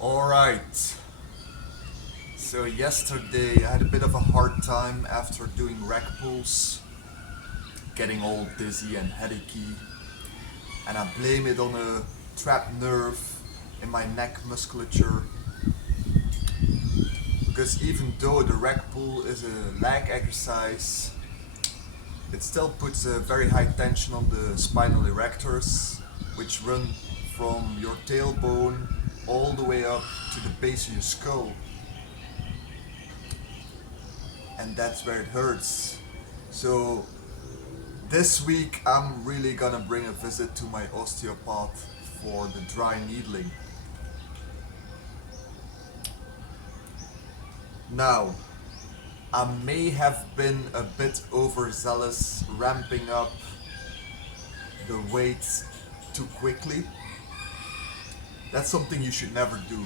Alright, so yesterday I had a bit of a hard time after doing rack pulls, getting all dizzy and headachy, and I blame it on a trapped nerve in my neck musculature, because even though the rack pull is a leg exercise, it still puts a very high tension on the spinal erectors, which run from your tailbone all the way up to the base of your skull. And that's where it hurts. So this week I'm really gonna bring a visit to my osteopath for the dry needling. Now, I may have been a bit overzealous ramping up the weight too quickly. That's something you should never do.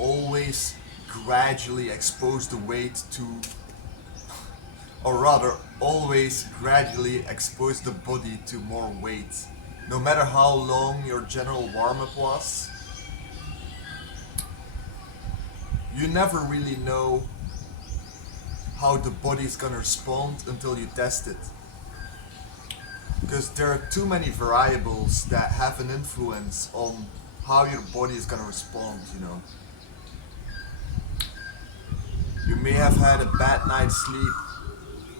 Always gradually expose the weight to, or rather, always gradually expose the body to more weight. No matter how long your general warm-up was, you never really know how the body is gonna respond until you test it. Because there are too many variables that have an influence on how your body is gonna respond, you know. You may have had a bad night's sleep,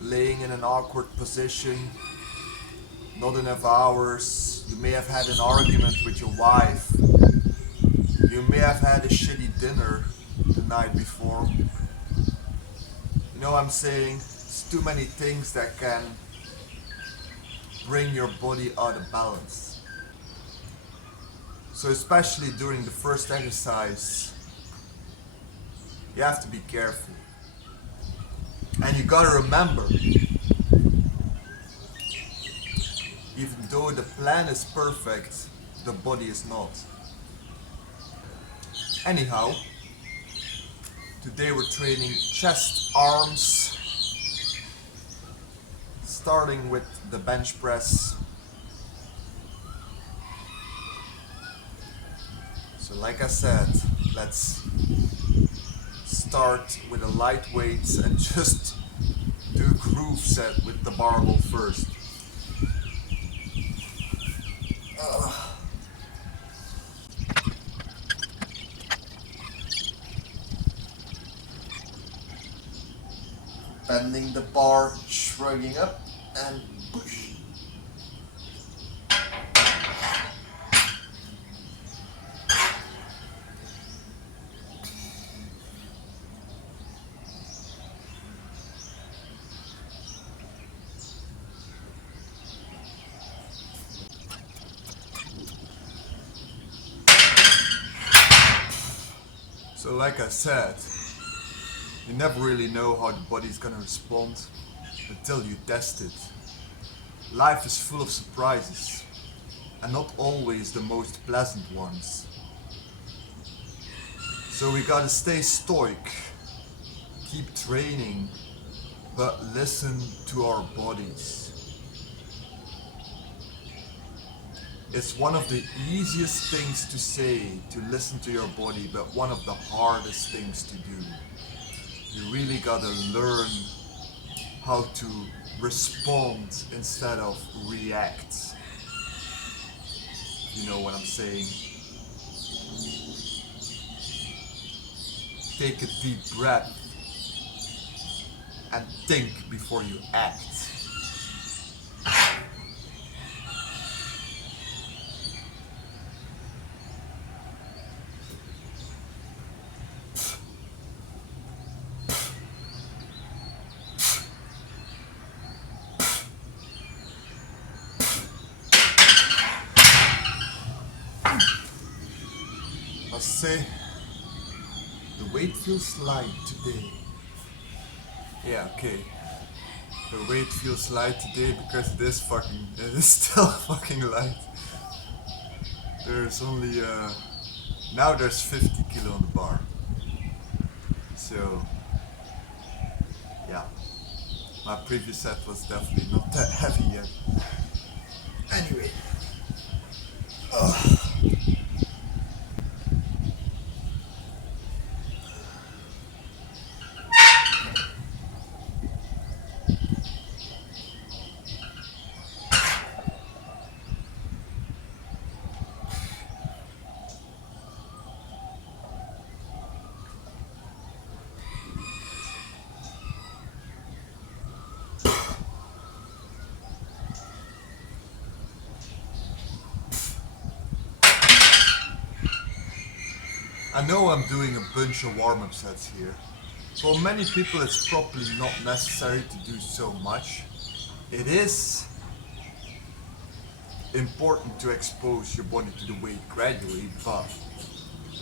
laying in an awkward position, not enough hours. You may have had an argument with your wife. You may have had a shitty dinner the night before. You know what I'm saying? It's too many things that can bring your body out of balance. So especially during the first exercise, you have to be careful. And you gotta remember, even though the plan is perfect, the body is not. Anyhow, today we're training chest, arms, starting with the bench press. So like I said, let's start with a light weights and just do a groove set with the barbell first. Bending the bar, shrugging up and push. So like I said, you never really know how the body's gonna respond until you test it. Life is full of surprises, and not always the most pleasant ones. So we gotta stay stoic, keep training, but listen to our bodies. It's one of the easiest things to say, to listen to your body, but one of the hardest things to do. You really gotta learn how to respond instead of react. You know what I'm saying? Take a deep breath and think before you act. I say, the weight feels light today. Yeah, okay. The weight feels light today because it is still fucking light. There's only, now there's 50 kilo on the bar. So, yeah. My previous set was definitely not that heavy yet. Anyway. I know I'm doing a bunch of warm-up sets here. For many people it's probably not necessary to do so much. It is important to expose your body to the weight gradually, but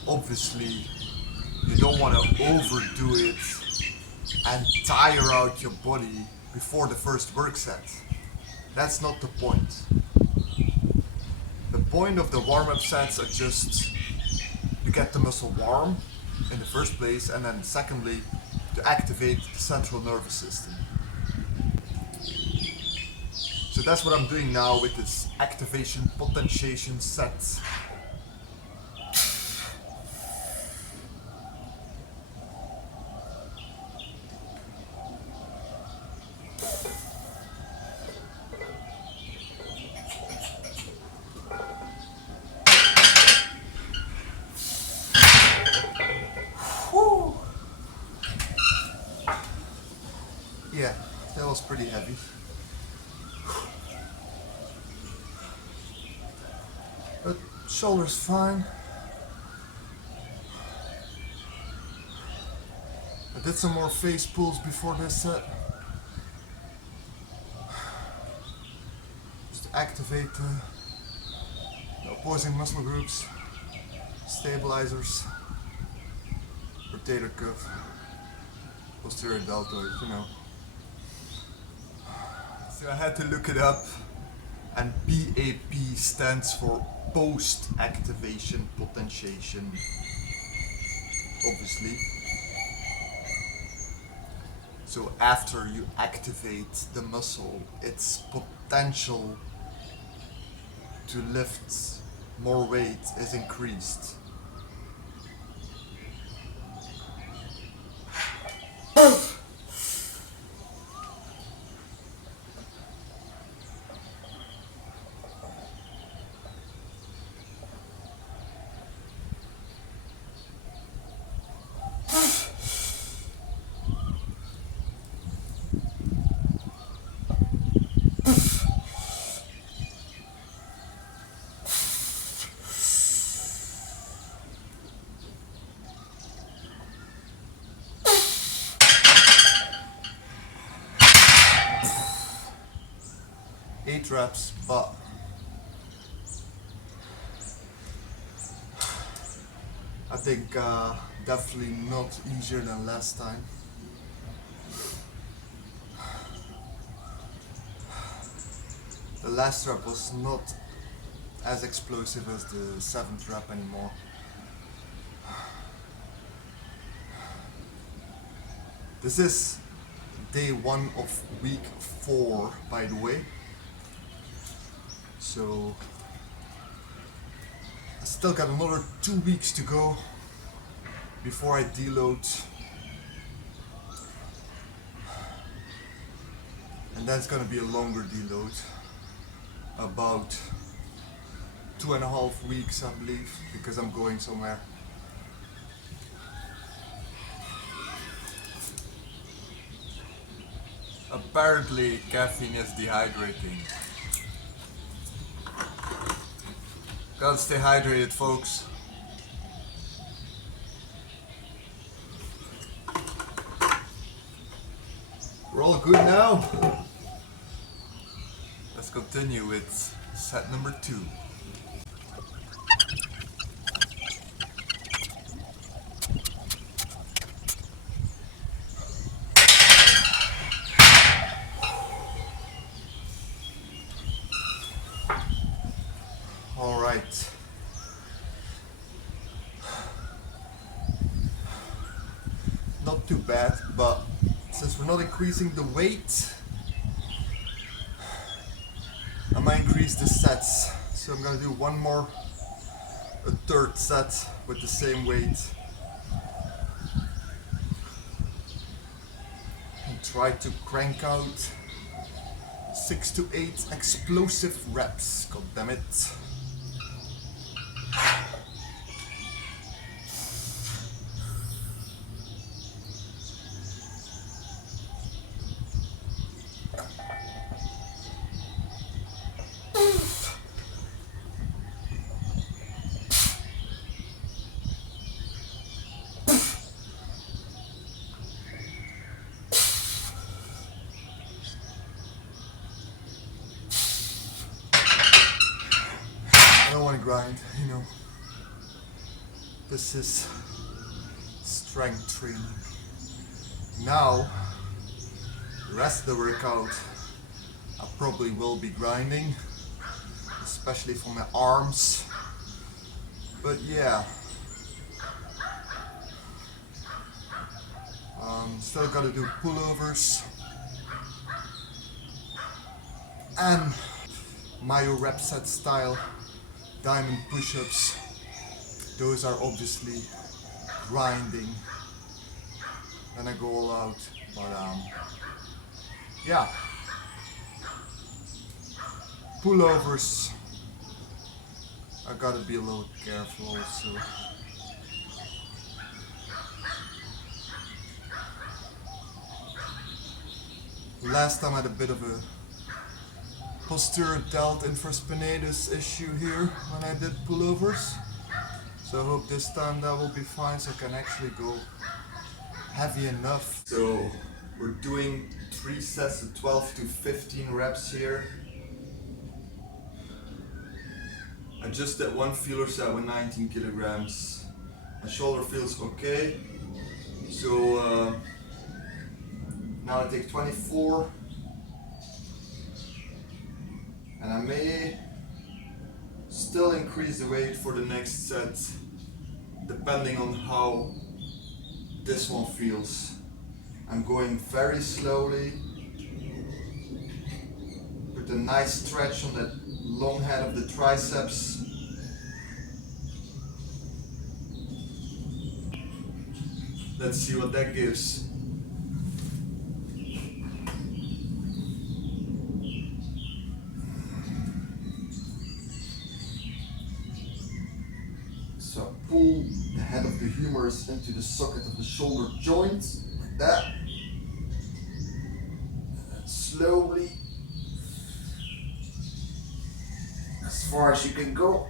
obviously you don't want to overdo it and tire out your body before the first work set. That's not the point. The point of the warm-up sets are just to get the muscle warm in the first place, and then secondly to activate the central nervous system. So that's what I'm doing now with this activation potentiation set. Whew. Yeah, that was pretty heavy. But shoulders fine. I did some more face pulls before this set. Just to activate the opposing muscle groups, stabilizers, rotator cuff, posterior deltoid, you know. So I had to look it up, and PAP stands for post-activation potentiation, obviously. So after you activate the muscle, its potential to lift more weight is increased. Eight reps, but I think definitely not easier than last time. The last rep was not as explosive as the 7th rep anymore. This is day 1 of week 4, by the way. So I still got another 2 weeks to go before I deload. And that's gonna be a longer deload. About 2.5 weeks, I believe, because I'm going somewhere. Apparently caffeine is dehydrating. Gotta stay hydrated, folks. We're all good now. Let's continue with set number 2. All right. Not too bad, but since we're not increasing the weight, I might increase the sets. So I'm gonna do one more, a 3rd set with the same weight. And try to crank out 6 to 8 explosive reps. God damn it. grind, you know. This is strength training. Now, the rest of the workout, I probably will be grinding, especially for my arms. But yeah, still gotta do pullovers and myo rep set style diamond push-ups. Those are obviously grinding. Then I go all out. But yeah, pullovers, I gotta be a little careful also. Last time I had a bit of a posterior delt infraspinatus issue here when I did pullovers. So I hope this time that will be fine, so I can actually go heavy enough. So we're doing 3 sets of 12 to 15 reps here. I just did one feeler set with 19 kilograms. My shoulder feels okay. So now I take 24. And I may still increase the weight for the next set, depending on how this one feels. I'm going very slowly. Put a nice stretch on that long head of the triceps. Let's see what that gives. So pull the head of the humerus into the socket of the shoulder joint, like that. And slowly, as far as you can go.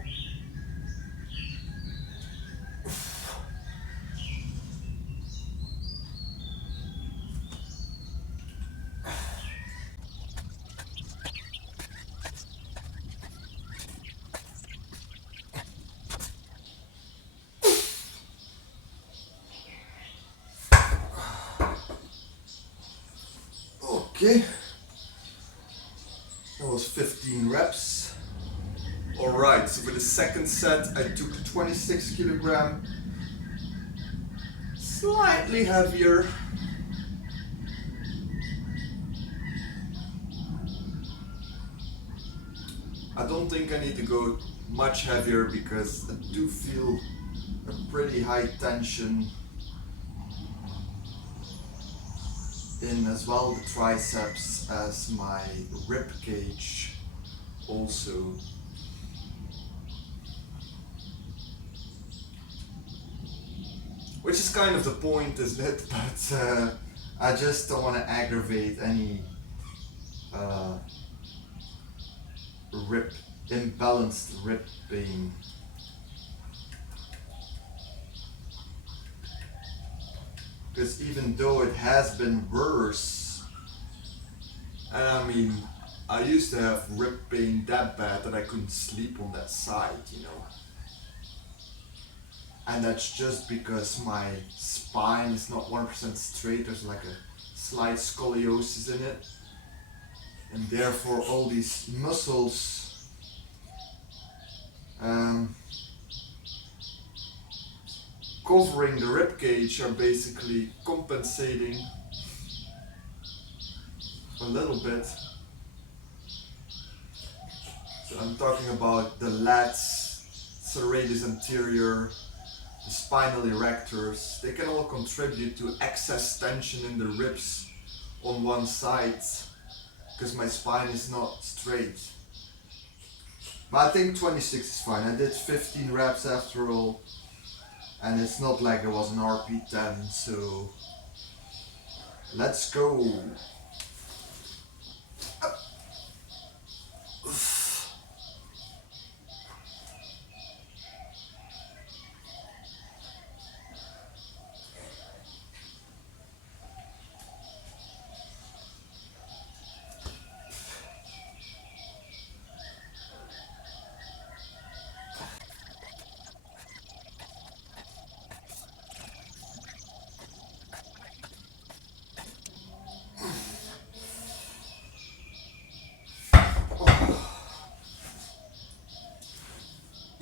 Okay, that was 15 reps. Alright, so for the second set I took 26 kilogram, slightly heavier. I don't think I need to go much heavier because I do feel a pretty high tension in as well the triceps as my rib cage also. Which is kind of the point, isn't it? But I just don't want to aggravate any imbalanced rib pain. Because even though it has been worse, and I mean, I used to have rib pain that bad that I couldn't sleep on that side, you know. And that's just because my spine is not 100% straight, there's like a slight scoliosis in it. And therefore all these muscles covering the rib cage are basically compensating a little bit. So I'm talking about the lats, serratus anterior, the spinal erectors. They can all contribute to excess tension in the ribs on one side because my spine is not straight. But I think 26 is fine. I did 15 reps after all. And it's not like it was an RP10, so let's go.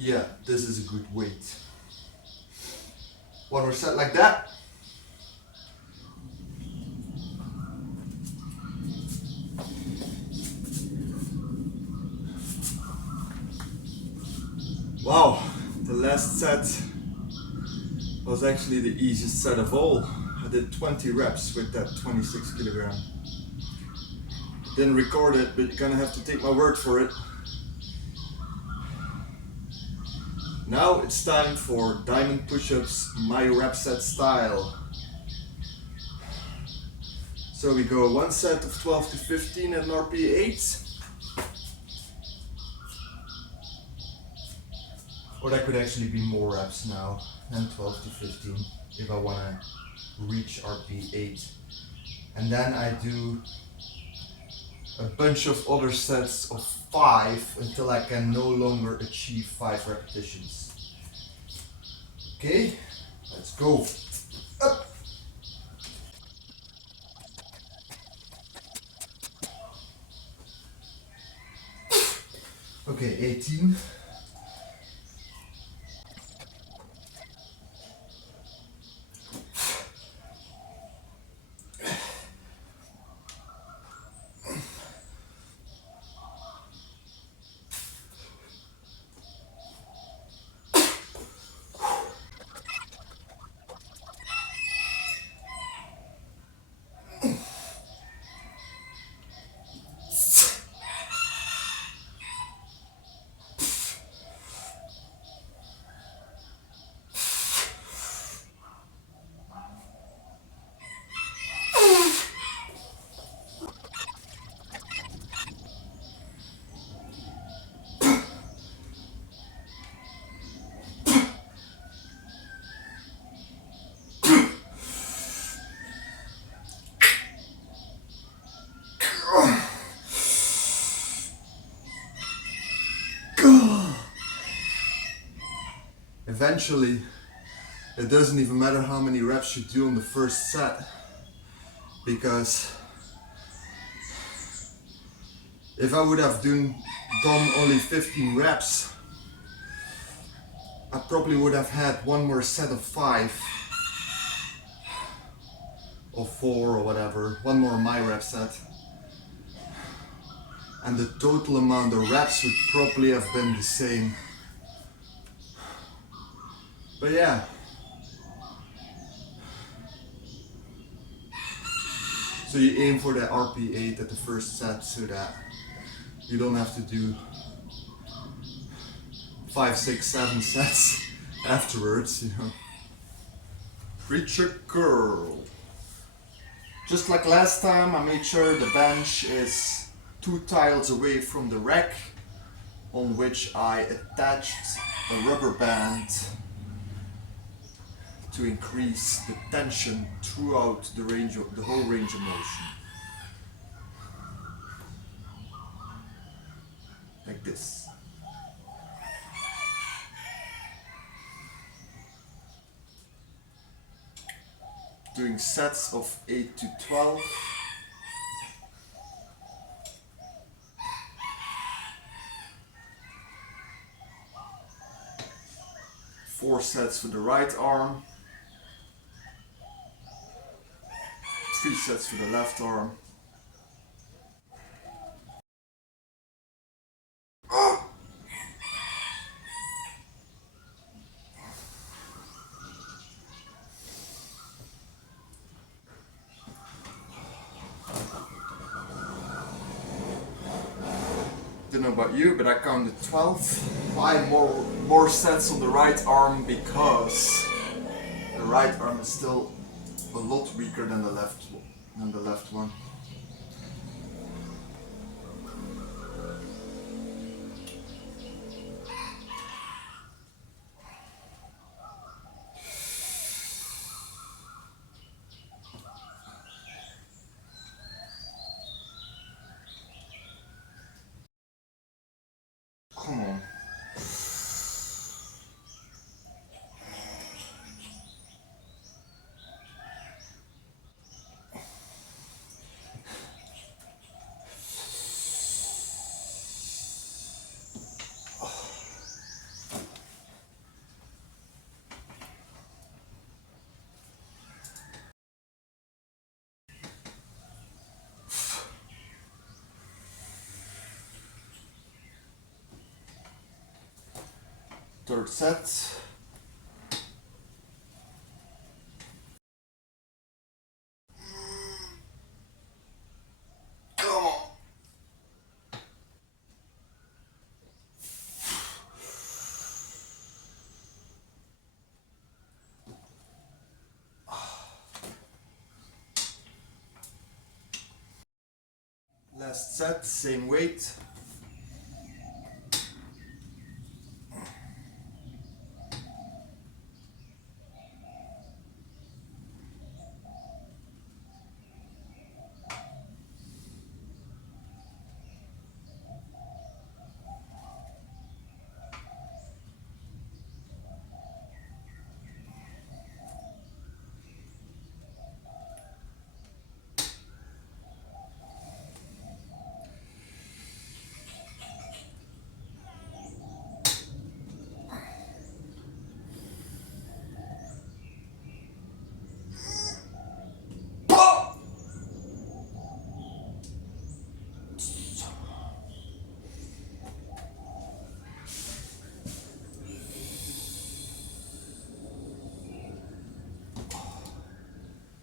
Yeah, this is a good weight. One more set like that. Wow, the last set was actually the easiest set of all. I did 20 reps with that 26 kilogram. Didn't record it, but you're gonna have to take my word for it. Now it's time for diamond push-ups, my rep set style. So we go one set of 12 to 15 at an RPE 8. Or that could actually be more reps now than 12 to 15 if I want to reach RPE 8. And then I do a bunch of other sets of 5 until I can no longer achieve 5 repetitions. Okay, let's go. Up. Okay, 18. Eventually, it doesn't even matter how many reps you do on the first set, because if I would have done only 15 reps, I probably would have had one more set of 5 or 4 or whatever, one more my rep set, and the total amount of reps would probably have been the same. But yeah, so you aim for the RP 8 at the first set so that you don't have to do 5, 6, 7 sets afterwards, you know. Preacher curl. Just like last time, I made sure the bench is 2 tiles away from the rack, on which I attached a rubber band to increase the tension throughout the whole range of motion. Like this. Doing sets of 8 to 12. Four sets for the right arm. 3 sets for the left arm. Don't know about you, but I counted 12. 5 more sets on the right arm because the right arm is still a lot weaker than the left one. Come on. third set. Come on. Last set, same weight.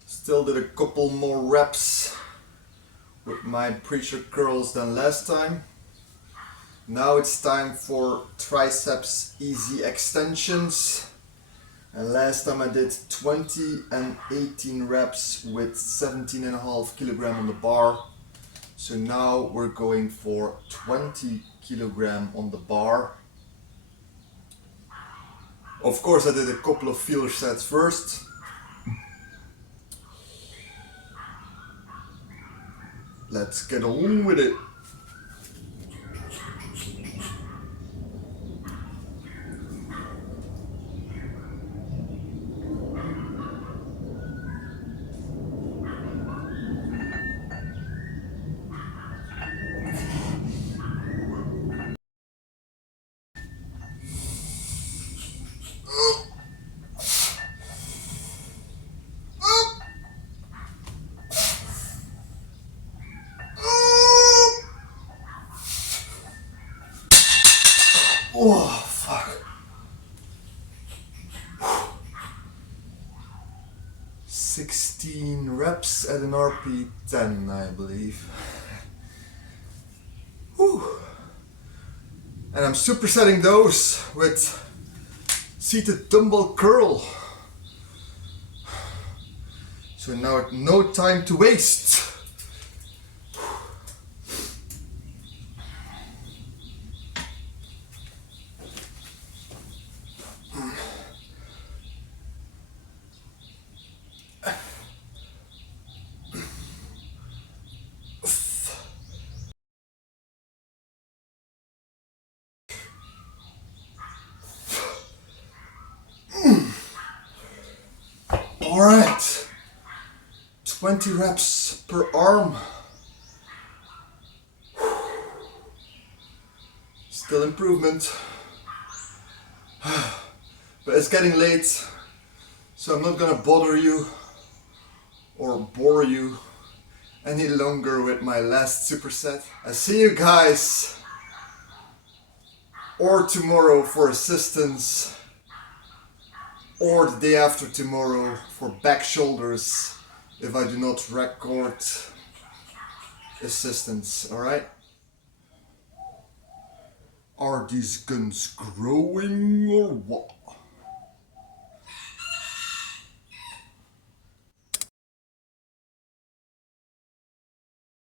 Still did a couple more reps with my preacher curls than last time. Now it's time for triceps easy extensions. And last time I did 20 and 18 reps with 17.5 kilogram on the bar. So now we're going for 20 kilogram on the bar. Of course I did a couple of feeler sets first. Let's get on with it. Oh, fuck. 16 reps at an RP 10, I believe. Whew. And I'm supersetting those with seated dumbbell curl. So now no time to waste. All right, 20 reps per arm. Still improvement. But it's getting late, so I'm not gonna bother you or bore you any longer with my last superset. I see you guys or tomorrow for assistance, or the day after tomorrow for back shoulders if I do not record assistance, alright? Are these guns growing or what?